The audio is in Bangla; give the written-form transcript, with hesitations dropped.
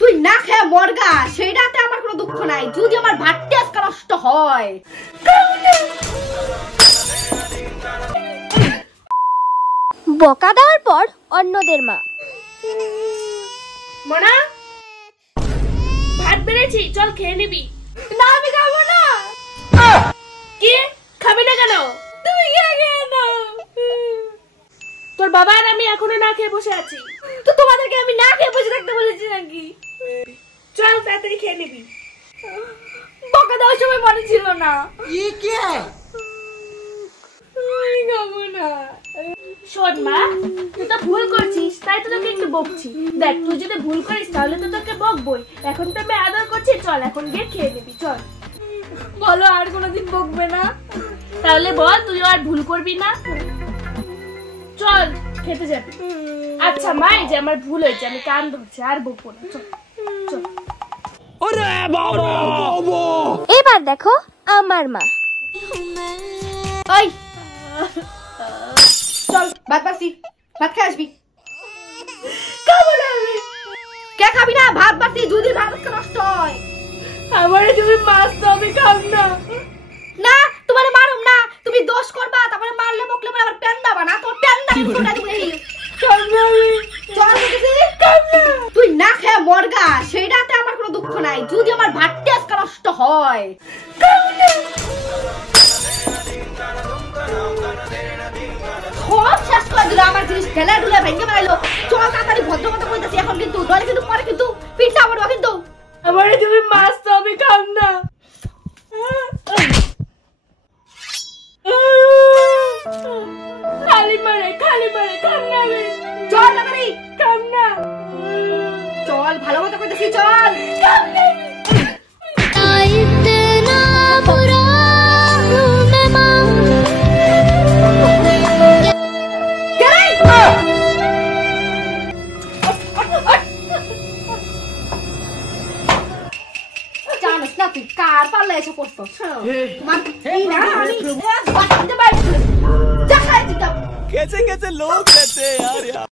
তুই না খেয়ে মরগা, সেইটাতে আমার কোনো দুঃখ নাই, যদি আমার ভাতটি আজকে নষ্ট হয়। বকা দেওয়ার পর অন্যদের মা, মনা ভাত বেড়েছি, চল খেয়ে নিবি। না আমি খাবো না। কি খাবি না কেন? তুমি খেয়ে নাও। তোর বাবা আর আমি এখনো না খেয়ে বসে আছি। তো তোমাদেরকে আমি না খেয়ে বসে থাকতে বলেছি নাকি? চল তাড়াতাড়ি খেয়ে নিবি। বকা দেওয়ার সময় মনে ছিল না। আমি খাবো না। শোন মা, তুই তো ভুল করছিস, তাই তো তোকে একটু বকছি। দেখ তুই যদি ভুল করিস তাহলে তো তোকে বকবই। এখন তো আমি আদর করছি, চল এখন গিয়ে খেয়ে নিবি চল। বলো আর কোনোদিন বকবে না? তাহলে বল তুই আর ভুল করবি না। চল খেতে যাবি। আচ্ছা মা, এই যে আমার ভুল হয়েছে, আমি কান ধরছি, আর বকবো না। চল চল। এবার দেখো আমার মা। ওই চল ভাত বাসি, ভাত খেয়ে আসবি। খাবো না আমি। কে খাবি না? ভাত বাসি, যদি ভাত আজকে নষ্ট হয়। আমারে তুমি মাছ তো আমি খাব না। না তোমারে মারুম না, তুমি দোষ করবা, তারপরে মারলে বকলে আবার প্যান দাবা না, তোর প্যান দাবি কোনটা দিবি? খাব না আমি। চল বলতেছি, খাব না। তুই না খেয়ে মরগা, সেইটাতে আমার কোনো দুঃখ নাই, যদি আমার ভাতটি আজকে নষ্ট হয়। খাব না। সব শেষ করে দিল, আমার জিনিস ঢেলে ঢুলে ভেঙে বেড়াইলো। চল তাড়াতাড়ি ভদ্র কথা কইতাছি এখন, কিন্তু নইলে কিন্তু পরে কিন্তু পিঠা পড়বা কিন্তু। আমারে তুমি মাছ তো আমি খাব না। খালি মারে খাব না আমি। চল তাড়াতাড়ি, খাব না। চল ভালো কথা কইতাছি, চল। খাব না। জানিস না তুই কার পাল্লা এসে পড়তো? আমি कैसे कैसे लोग रहते हैं यार।